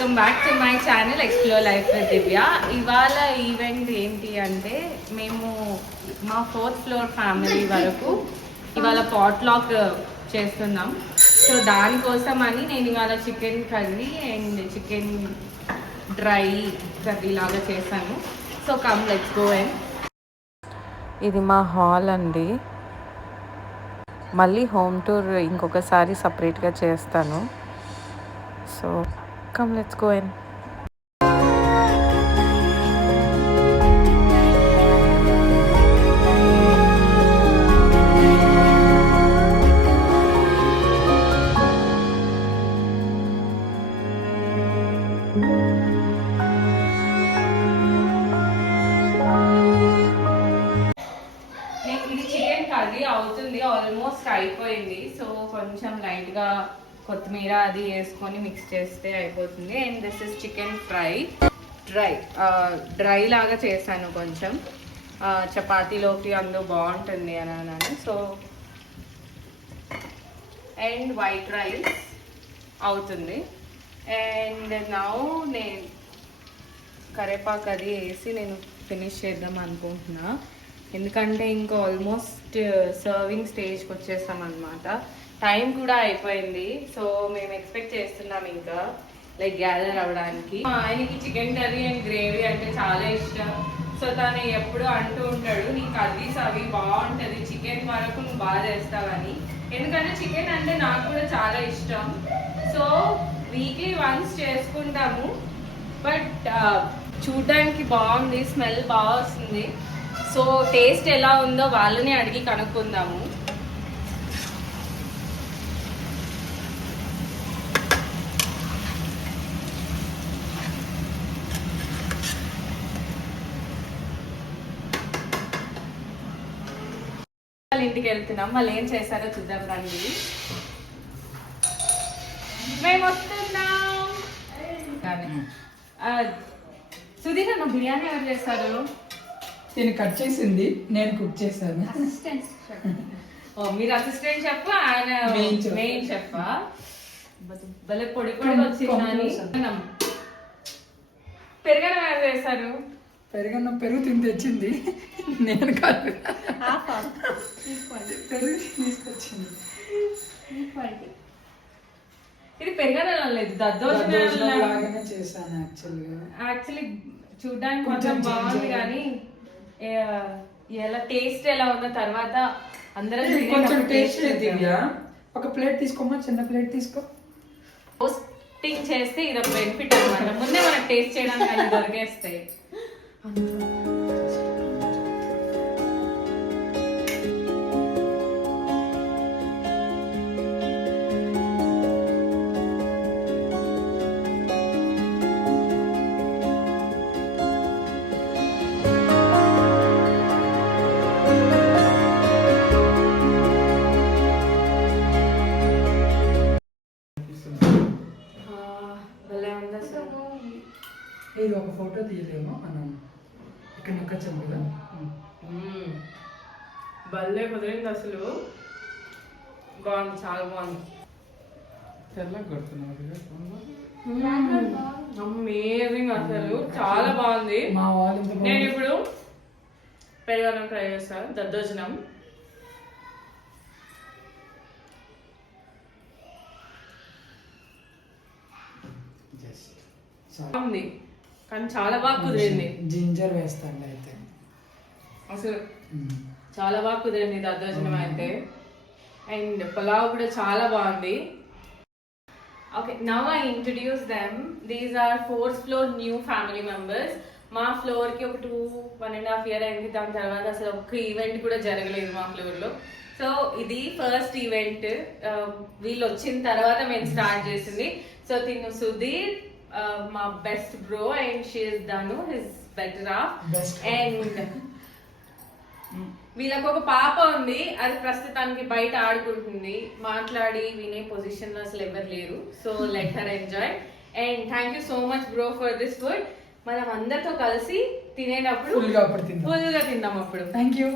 Welcome back to my channel explore life with Divya. ఇవాళ event ఏంటి అంటే మేము మా 4th ఫ్లోర్ ఫ్యామిలీ వరకు ఇవాళ పాట్లాక్ చేస్తున్నాం. సో దానికోసం అని నేను ఇవాళ chicken curry and chicken dry curry లాగా చేశాను. So come let's go. And ఇది మా హాల్ అండి. మళ్ళీ హోమ్ టూర్ ఇంకొకసారి సపరేట్గా చేస్తాను. So come let's go in. ఇది చికెన్ కర్రీ అవుతుంది, ఆల్మోస్ట్ అయిపోయింది. సో కొంచెం లైట్గా కొత్తిమీర అది వేసుకొని మిక్స్ చేస్తే అయిపోతుంది. And this is chicken fry dry లాగా చేశాను. కొంచెం చపాతీలోకి అందులో బాగుంటుంది అని. సో అండ్ వైట్ రైస్ అవుతుంది. అండ్ నౌ నేను కరేపాకు అది వేసి నేను ఫినిష్ చేద్దాం అనుకుంటున్నా. ఎందుకంటే ఇంకా ఆల్మోస్ట్ సర్వింగ్ స్టేజ్కి వచ్చేస్తాం అనమాట. టైం కూడా అయిపోయింది. సో మేము ఎక్స్పెక్ట్ చేస్తున్నాం ఇంకా లైక్ గ్యాదర్ అవ్వడానికి. ఆయనకి చికెన్ కర్రీ అండ్ గ్రేవీ అంటే చాలా ఇష్టం. సో తను ఎప్పుడు అంటూ ఉంటాడు, నీ కర్రీస్ అవి బాగుంటుంది, చికెన్ వరకు నువ్వు బాగా చేస్తావని. ఎందుకంటే చికెన్ అంటే నాకు కూడా చాలా ఇష్టం. సో వీక్లీ వన్స్ చేసుకుంటాము. బట్ చూడడానికి బాగుంది, స్మెల్ బాగా వస్తుంది. సో టేస్ట్ ఎలా ఉందో వాళ్ళని అడిగి కనుక్కుందాము. ఇంటికి వెళ్తున్నాం, వాళ్ళు ఏం చేశారో చూద్దాం రండి. మేము వస్తున్నాం. సుధీర్ అన్న బిర్యానీ ఎవరు చేస్తారు? నేను కట్ చేసింది, నేను కుక్ చేశాను. మీరు అసిస్టెంట్ షెఫ్, ఆయన మెయిన్ షెఫ్. భలే పొడి పొడి వచ్చింది. పెరుగన్నం ఎవరు చేస్తారు? పెరుగన్నం పెరుగు తిని తెచ్చింది, నేను కాదు, పెరుగు తీసుకొచ్చింది. ఇది పెరుగన్నం లేదు, దద్దోజనం చేశాను. యాక్చువల్లీ చూడడానికి కొంచెం బాగుంది, కానీ ఎలా టేస్ట్ ఎలా ఉందో తర్వాత అందరం కొంచెం టేస్ట్ దివ్య. ఒక ప్లేట్ తీసుకోమా, చిన్న ప్లేట్ తీసుకో. రోస్టింగ్ చేస్తే ఇది ఒక బెనిఫిట్ అనమాట. ముందే మనకు టేస్ట్ చేయడానికి అది దొరికేస్తాయి. ఇది ఒక ఫోటో తీయలేమో మనం, ఇక్కడ నొక్కచ్చాం కదా. భలే కుదిరింది అసలు, బాగుంది, చాలా బాగుంది. అమేజింగ్, అసలు చాలా బాగుంది. నేను ఇప్పుడు పెరుగన్నం ట్రై చేస్తాను, దద్దోజనం. బాగుంది కానీ చాలా బాగా కుదిరింది. జింజర్ వేస్తాను అయితే, అసలు చాలా బాగా కుదిరింది దద్దోజనం అయితే. అండ్ పులావ్ కూడా చాలా బాగుంది. Okay, now I introduce them. These are 4th floor new family members. మా ఫ్లోర్కి ఒక 1.5 year అయింది. దాని తర్వాత అసలు ఒక్క ఈవెంట్ కూడా జరగలేదు మా ఫ్లోర్లో. సో ఇది ఫస్ట్ ఈవెంట్. వీళ్ళు వచ్చిన తర్వాత మేము స్టార్ట్ చేసింది. సో తిను సుధీర్, మా best bro, and she is Dhanu, his better half. And వీళ్ళకి ఒక పాప ఉంది, అది ప్రస్తుతానికి బయట ఆడుకుంటుంది. మాట్లాడి వినే పొజిషన్ లో అసలు ఎవరు లేరు. So let her enjoy. And thank you so much bro for this food. మనం అందరితో కలిసి తినేటప్పుడు ఫుల్ గా తిందాం అప్పుడు. Thank you.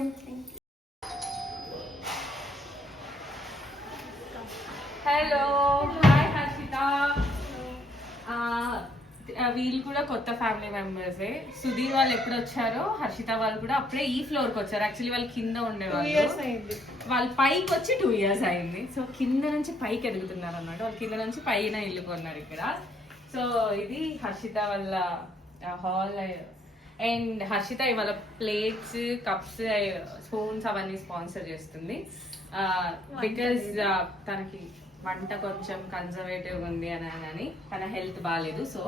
Hello, hi Harshita. వీళ్ళు కూడా కొత్త ఫ్యామిలీ మెంబర్సే. సుధీర్ వాళ్ళు ఎప్పుడు వచ్చారో హర్షిత వాళ్ళు కూడా అప్పుడే ఈ ఫ్లోర్ కి వచ్చారు. యాక్చువల్లీ వాళ్ళు కింద ఉండేవాళ్ళు, వాళ్ళు పైకి వచ్చి 2 years అయింది. సో కింద నుంచి పైకి ఎదుగుతున్నారు అన్నమాట. వాళ్ళు కింద నుంచి పైన ఇల్లు కొన్నారు ఇక్కడ. సో ఇది హర్షిత వాళ్ళ హాల్. అండ్ హర్షిత ఇవాళ ప్లేట్స్, కప్స్, స్పూన్స్ అవన్నీ స్పాన్సర్ చేస్తుంది. బికాస్ తనకి వంట కొంచెం కన్జర్వేటివ్ ఉంది అని తన హెల్త్ బాగాలేదు. సో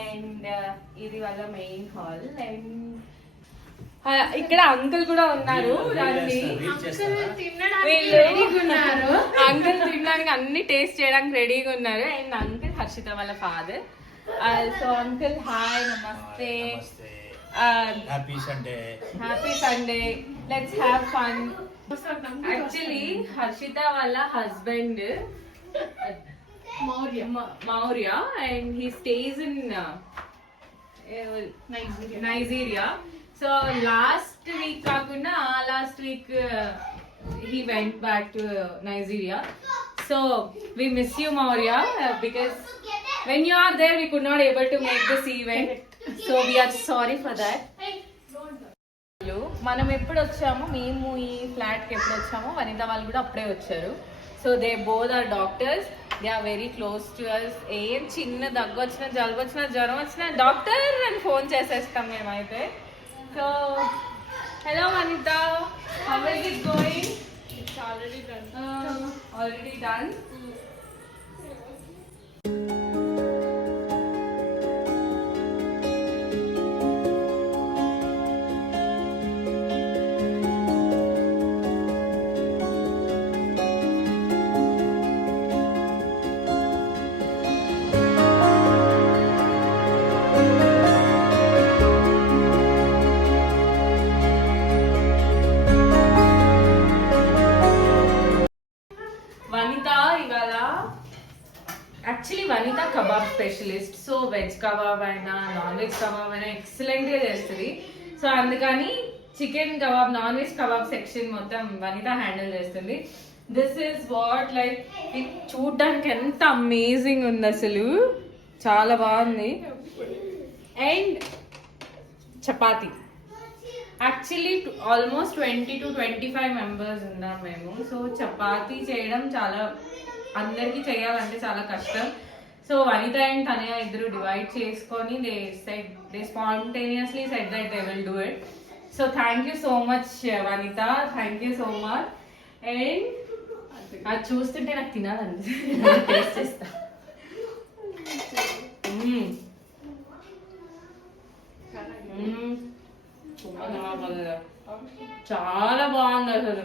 అండ్ ఇది వాళ్ళ మెయిన్ హాల్. అండ్ ఇక్కడ అంకుల్ కూడా ఉన్నారు. అంకుల్ తినడానికి అన్ని టేస్ట్ చేయడానికి రెడీగా ఉన్నారు. అండ్ అంకుల్ హర్షిత వాళ్ళ father. So uncle hi, namaste, happy Sunday, let's have fun. Actually Harshita వాళ్ళ husband Maurya and he stays in Nigeria. So last week కాకుండా last week he went back to Nigeria. So we miss you, Maurya, because when you are there we could not able to make this event. So we are sorry for that. మనం ఎప్పుడు వచ్చామో, మేము ఈ flat కి ఎప్పుడు వచ్చామో వనిత వాళ్ళు కూడా అప్పుడే వచ్చారు. So they both are doctors, they are very close to us. ఏం చిన్న దగ్గు వచ్చినా, జలుబు వచ్చినా, జ్వరం వచ్చినా డాక్టర్ అని ఫోన్ చేసేస్తాం మేమైతే. So hello Vanita, how is it going? It's already done. Already done. Actually Vanitha kebab specialist. So veg kebab అయినా నాన్ వెజ్ కబాబ్ అయినా ఎక్సలెంట్గా చేస్తుంది. సో అందుకని chicken kebab, non veg kebab section మొత్తం వనిత హ్యాండిల్ చేస్తుంది. దిస్ ఈస్ వాట్ లైక్, చూడ్డానికి ఎంత amazing ఉంది అసలు, చాలా బాగుంది. And chapati, actually almost 20 to 25 members ఉన్నాం మేము. సో చపాతీ చేయడం చాలా, అందరికి చేయాలంటే చాలా కష్టం. సో వనిత అండ్ తనయ ఇద్దరు డివైడ్ చేసుకొని they spontaneously said that they will do it. So thank you so much Vanitha, thank you so much. And అది చూస్తుంటే నాకు తినాలండి, టేస్ట్ చేస్తా. చాలా బాగుంది అసలు,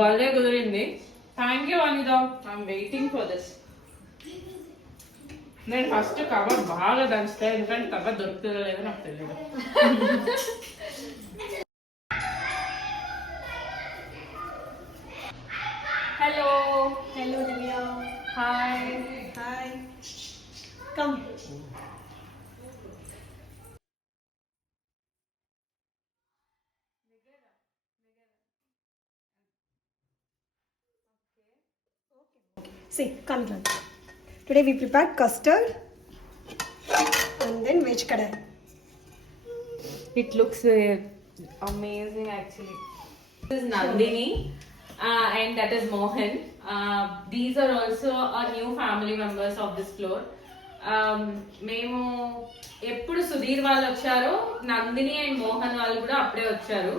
భలే కుదిరింది. Thank you Anitha, I'm waiting for this. నేను ఫస్ట్ కబాబ్ బాగా దంచుతా, ఎందుకంటే కబాబ్ దొరుకుతుందో లేదో నాకు తెలియదు. Hello Hello, Divya. హాయ్. Hi. Come. See, come here. Today we prepared custard and then veg kadai. It looks amazing actually. This is Nandini and that is Mohan. These are also our new family members of this floor. మేము ఎప్పుడు సుధీర్ వాళ్ళు వచ్చారో Nandini and Mohan వాళ్ళు కూడా అప్పుడే వచ్చారు.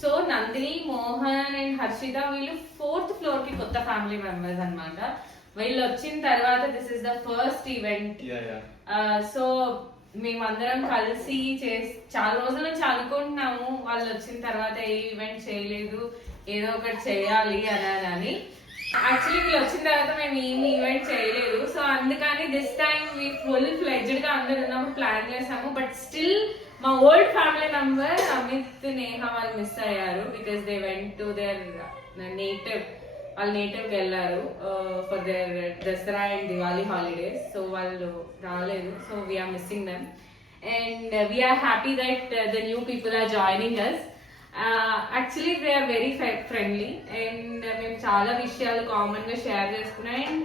So Nandini, Mohan and Harshita వీళ్ళు 4th floor కి కొత్త ఫ్యామిలీ మెంబర్స్ అన్నమాట. వీళ్ళు వచ్చిన తర్వాత this is the first event. So మేమందరం కలిసి చాలా రోజుల నుంచి అనుకుంటున్నాము, వాళ్ళు వచ్చిన తర్వాత ఏ ఈవెంట్ చేయలేదు, ఏదో ఒకటి చేయాలి అని. యాక్చువల్లీ వీళ్ళు వచ్చిన తర్వాత మేము ఏమి ఈవెంట్ చేయలేదు. సో అందుకని this time we full fledged గా అందరు ఉన్నప్పుడు ప్లాన్ చేసాము. బట్ స్టిల్ మా old family member Amit, Neha వాళ్ళు మిస్ అయ్యారు. Because they went to their native, వాళ్ళ నేటివ్కి వెళ్ళారు for their Dasara and Diwali holidays. So వాళ్ళు రాలేదు. So we are missing them and we are happy that the new people are joining us. Actually they are very friendly and మేము చాలా విషయాలు common గా share చేసుకున్నాం. అండ్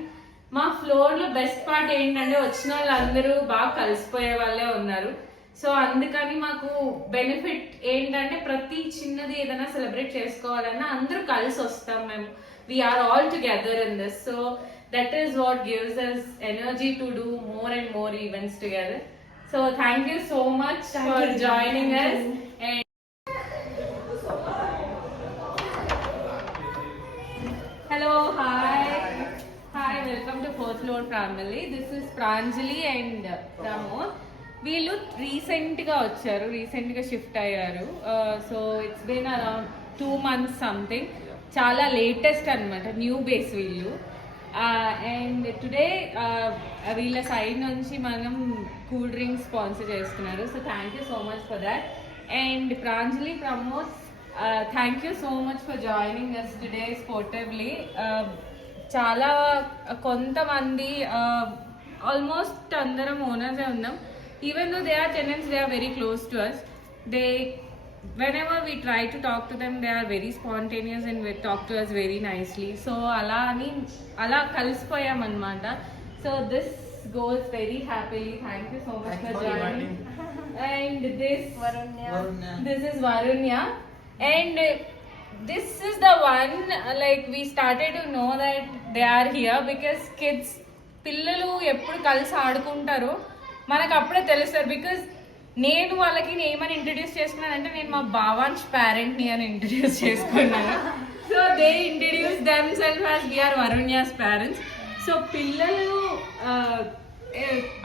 మా ఫ్లోర్ లో బెస్ట్ పార్ట్ ఏంటంటే వచ్చిన వాళ్ళందరూ బాగా కలిసిపోయే వాళ్ళే ఉన్నారు. సో అందుకని మాకు బెనిఫిట్ ఏంటంటే ప్రతి చిన్నది ఏదైనా సెలబ్రేట్ చేసుకోవాలన్నా అందరూ కలిసి వస్తాం మేము. We are all together in this. So that is what gives us energy to do more and more events together. So thank you so much for joining us. And hello, hi, welcome to Fourth Floor Family. This is Pranjali and Pramod. వీళ్ళు రీసెంట్గా వచ్చారు, రీసెంట్గా shift అయ్యారు. So it's been around 2 months something. చాలా latest అనమాట, new base వీళ్ళు. And today వీళ్ళ side నుంచి మనం కూల్ డ్రింక్స్ స్పాన్సర్ చేస్తున్నారు. So thank you so much for that. And Pranjali, Pramod, thank you so much for joining us today sportively. చాలా కొంతమంది almost అందరం ఓనర్సే ఉన్నాం. Even though they are tenants, they are very close to us. Whenever we try to talk to them, they are very spontaneous and they talk to us very nicely. So ala kalisipoyam anamata. So this goes very happily. Thank you so much for joining. And this is Varunya. And this is the one, like, we started to know that they are here because kids, పిల్లలు ఎప్పుడు కలిసి ఆడుకుంటారో మనకు అప్పుడే తెలుస్తారు. Because నేను వాళ్ళకి ఏమని introduce చేసుకున్నానంటే నేను మా భావాంశ్ పేరెంట్ని అని ఇంట్రడ్యూస్ చేసుకున్నాను. So they introduce themselves as we are వరుణ్యాస్ పేరెంట్స్. సో పిల్లలు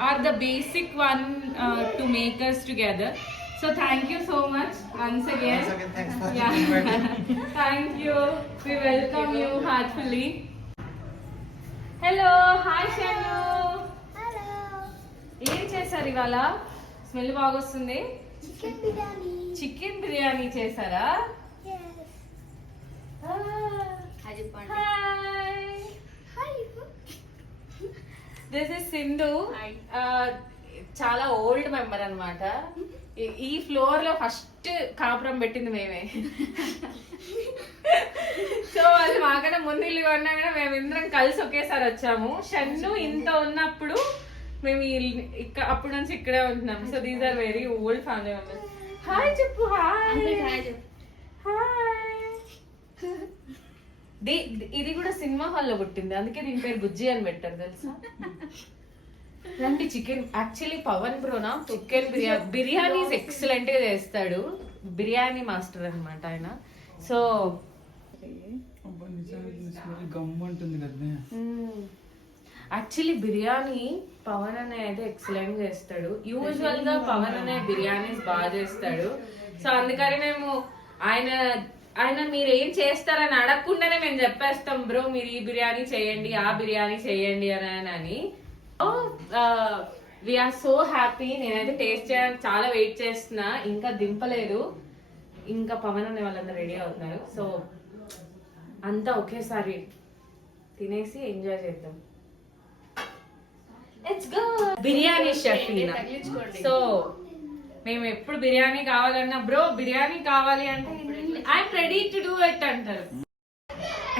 are the basic one to make us together. So thank you so much once again. Thanks for Thank you. We welcome you heartfully. Hello, hi Shanu. ఏం చేశారు ఇవాళ? Smell బాగా వస్తుంది. Chicken biryani చేశారా? This is Sindhu. చాలా old member అన్నమాట. ఈ floor లో ఫస్ట్ కాపురం పెట్టింది మేమే. సో అది మాకన్నా ముందు ఇల్లు కొన్నా కూడా మేము ఇందరం కలిసి ఒకేసారి వచ్చాము. షన్ను ఇంత ఉన్నప్పుడు మేము అప్పటి నుంచి ఇక్కడే ఉంటున్నాం. So these are very old family members. Hi చెప్పు. హాయ్. ఇది కూడా సినిమా హాల్లో పుట్టింది, అందుకే దీని పేరు బుజ్జి అని పెట్టారు తెలుసా. రండి. చికెన్ యాక్చువల్లీ పవన్ బ్రోనా చికెన్ బిర్యానీస్ ఎక్సలెంట్ గా చేస్తాడు. బిర్యానీ మాస్టర్ అనమాట ఆయన. సో యాక్చువల్లీ బిర్యానీ పవన్ అనేది ఎక్సలెంట్ చేస్తాడు. యూజువల్ గా పవన్ అనే బిర్యానీస్ బాగా చేస్తాడు. సో అందుకని మేము ఆయన మీరు ఏం చేస్తారని అడగకుండానే మేము చెప్పేస్తాం, బ్రో మీరు ఈ బిర్యానీ చేయండి, ఆ బిర్యానీ చేయండి అని. We are so happy. నేనైతే టేస్ట్ చేయడానికి చాలా వెయిట్ చేస్తున్నా, ఇంకా దింపలేదు. ఇంకా పవన్ అనే వాళ్ళందరూ రెడీ అవుతున్నారు. సో అంతా ఒకేసారి తినేసి ఎంజాయ్ చేద్దాం. బిర్యానీ షెఫ్. సో మేము ఎప్పుడు బిర్యానీ కావాలన్నా బ్రో బిర్యానీ కావాలి అంటే I'm ready to do it అంటారు.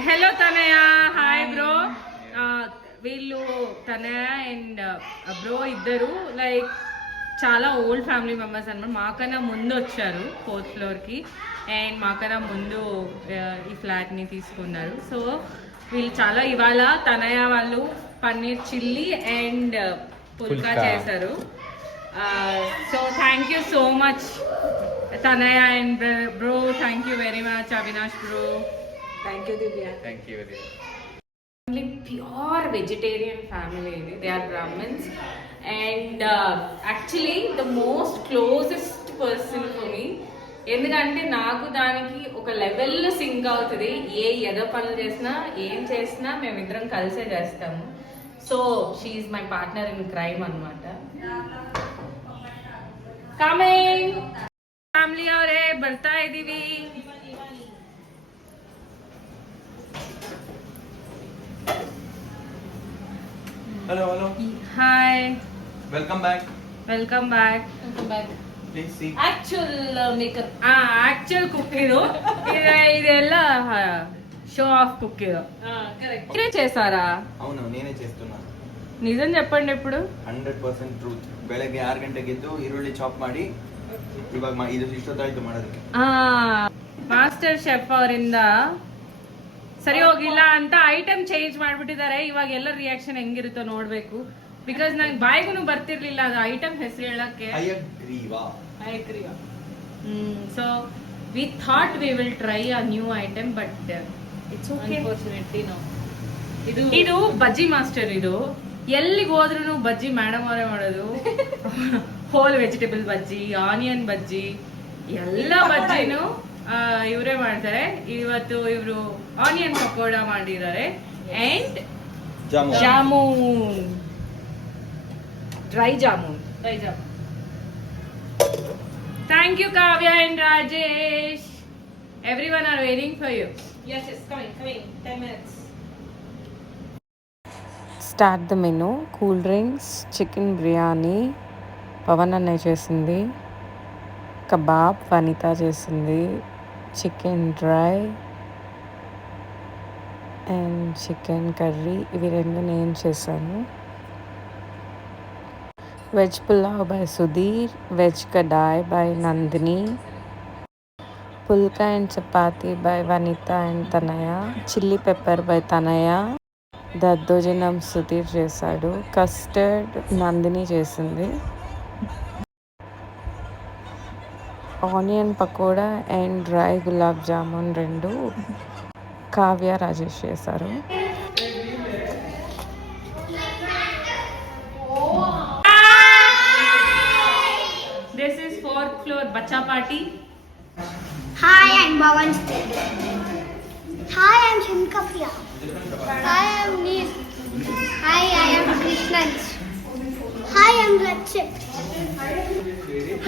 హలో తనయ. Hi bro. వీళ్ళు తనయ అండ్ బ్రో ఇద్దరు లైక్ చాలా ఓల్డ్ ఫ్యామిలీ మెంబర్స్ అన్నమాట. మాకన్నా ముందు వచ్చారు 4th ఫ్లోర్కి అండ్ మాకన్నా ముందు ఈ ఫ్లాట్ని తీసుకున్నారు. సో వీళ్ళు చాలా ఇవాళ తనయ వాళ్ళు పన్నీర్ చిల్లీ అండ్ పుల్కా చేశారు. So thank you so much Tanaya and bro. Thank you very much Avinash bro. Thank you Divya. Thank you very much. Pure vegetarian family. They are Brahmins and actually the most closest person for me. ఎందుకంటే నాకు దానికి ఒక లెవెల్లో sync అవుతుంది. ఏదో పనులు చేసినా ఏం చేసినా మేమిద్దరం కలిసే చేస్తాము. So she's my partner in crime అనమాట. కమింగ్ ఫ్యామిలీ అవరే ಬರ್ತಾ ಇದೀವಿ. Hello. Hi. Welcome back. Welcome back. Please see. Actual maker. Actual cook ಇದೆಲ್ಲ షో ఆఫ్ కుక్ మీరే చేశారా? అవును నేనే చేస్తున్నాను. నిజం చెప్పండి ఇప్పుడు. 100% ಟ್ರೂತ್. ಬೆಳಗ್ಗೆ 6 ಗಂಟೆಗೆ ಎದ್ದು ಈರುಳ್ಳಿ ಚಾಪ್ ಮಾಡಿ ಇವಾಗ ಇದು ಇಷ್ಟೊತ್ತಾಯ್ತು ಮಾಡೋದಕ್ಕೆ. ಮಾಸ್ಟರ್ ಶೆಫ್ ಅವರಿಂದ ಸರಿ ಹೋಗಿಲ್ಲ ಅಂತ ಐಟಮ್ ಚೇಂಜ್ ಮಾಡ್ಬಿಟ್ಟಿದ್ದಾರೆ. ಇವಾಗ ಎಲ್ಲ ರಿಯಾಕ್ಷನ್ ಹೆಂಗಿರುತ್ತೋ ನೋಡ್ಬೇಕು. ಬಿಕಾಸ್ ನಂಗೆ ಬಾಯಿಗೂ ಬರ್ತಿರ್ಲಿಲ್ಲ ಅದು ಐಟಮ್ ಹೆಸರು ಹೇಳಕ್ಕೆ. I agree. So we thought we will try a new item but it's okay. ಇದು ಬಜ್ಜಿ ಮಾಸ್ಟರ್. ಇದು ಎಲ್ಲಿಗೆ ಹೋದ್ರು ಬಜ್ಜಿ ಮೇಡಮ್ ಅವರೇ ಮಾಡೋದು. ಹೋಲ್ ವೆಜಿಟೇಬಲ್ ಬಜ್ಜಿ, ಆನಿಯನ್ ಬಜ್ಜಿ, ಎಲ್ಲ ಬಜ್ಜಿನೂ ಇವರೇ ಮಾಡ್ತಾರೆ. ಇವತ್ತು ಇವರು ಆನಿಯನ್ ಪಕೋಡ ಮಾಡಿದ್ದಾರೆ and jamun, dry jamun. Thank you Kavya and Rajesh. Everyone are waiting for you. Yes, coming. 10 minutes. Start the menu. Cool drinks, chicken biryani Pavan అన్నయ్య చేసింది, కబాబ్ వనిత చేసింది, chicken dry and chicken curry ఇవి రెండు నేను చేశాను. Veg pulao by Sudheer, veg kadai by Nandini, pulka and chapati by Vanitha and Tanaya, chilli pepper by Tanaya, దద్దోజనం సుధీర్ చేశాడు, custard Nandini చేసింది, onion pakoda and dry gulab jamun రెండు కావ్య రాజేష్ చేశారు. This is 4th floor bacha party. Hi, I'm Bhavan. Hi, I'm Shinkapya. Hi, I'm Neil. Hi, I am Krishnan. Hi, I'm Lakshit.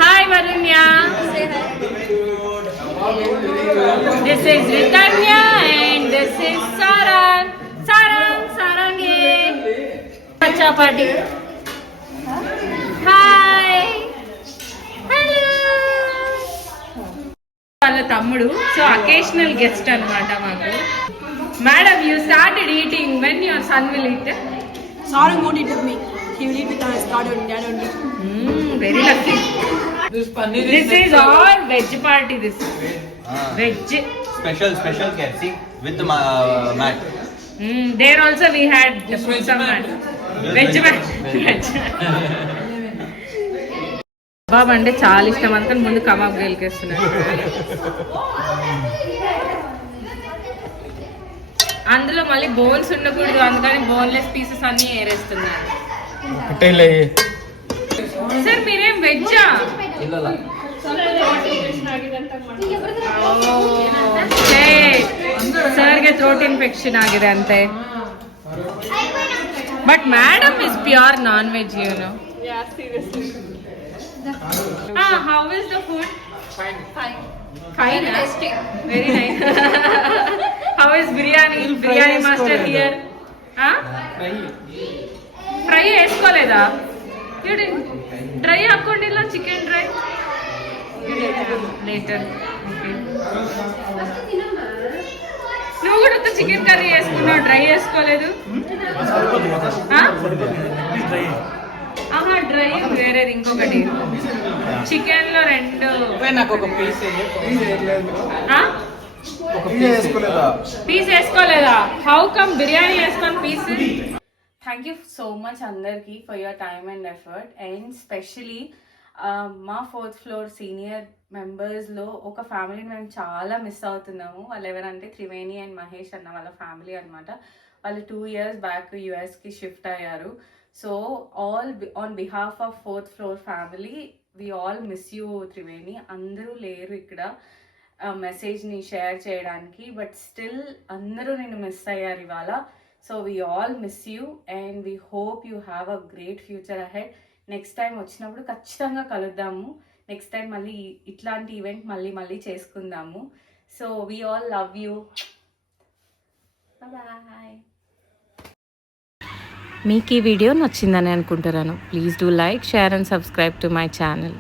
Hi Varunya. This is Ritanya and this is Sarangi. Bacha party. Hi. వాళ్ళ తమ్ముడు. So occasional guest అన్నమాట మాకు. Madam you started eating when your son will eat. Sarang won't eat with me. He will eat with his dad only. Very lucky. This is all veg party. This veg Special KFC with the mat. There also we had some veg kebab అంటే చాలా ఇష్టం. అందుకని ముందు kebab గెలికేస్తున్నారు. అందులో మళ్ళీ bones ఉండకూడదు అందుకని boneless pieces అన్ని ఏరేస్తున్నారు. సార్ మీరేం వెజ్జా? ಸರ್ಗೆ ಥ್ರೋಟ್ ಇನ್ಫೆಕ್ಷನ್ ಆಗಿದೆ ಅಂತೆ. But madam is pure non veg you know. How is the food? Fine. Very nice. How is biryani master here? Fry వేసుకోలేదా? డ్రై ಹಾಕೊಂಡಿಲ್ಲ చికెన్ డ్రై లేటర్. నువ్వు కూడా చికెన్ కర్రీ వేసుకున్నావు, డ్రై వేసుకోలేదు. డ్రై వేరేది ఇంకొకటి. చికెన్ లో 2 పీస్ వేసుకోలేదా? హౌ కమ్ బిర్యానీ వేసుకొని piece? Thank you so much అందరికి for your time and effort. And specially మా 4th ఫ్లోర్ సీనియర్ మెంబర్స్లో ఒక ఫ్యామిలీని మేము చాలా మిస్ అవుతున్నాము. వాళ్ళు ఎవరంటే త్రివేణి అండ్ మహేష్ అన్న వాళ్ళ ఫ్యామిలీ అనమాట. వాళ్ళు 2 years బ్యాక్ యుఎస్కి షిఫ్ట్ అయ్యారు. So all on behalf of 4th floor family we all miss you Triveni. అందరూ లేరు ఇక్కడ మెసేజ్ని షేర్ చేయడానికి, బట్ స్టిల్ అందరూ నేను మిస్ అయ్యారు ఇవాళ. So we all miss you and we hope you have a great future ahead. Next time వచ్చినప్పుడు ఖచ్చితంగా కలుద్దాము. నెక్స్ట్ టైం మళ్ళీ ఇట్లాంటి ఈవెంట్ మళ్ళీ చేసుకుందాము. So we all love you. Bye. మీకు ఈ వీడియో నచ్చిందని అనుకుంటున్నాను. Please do like, share and subscribe to my channel.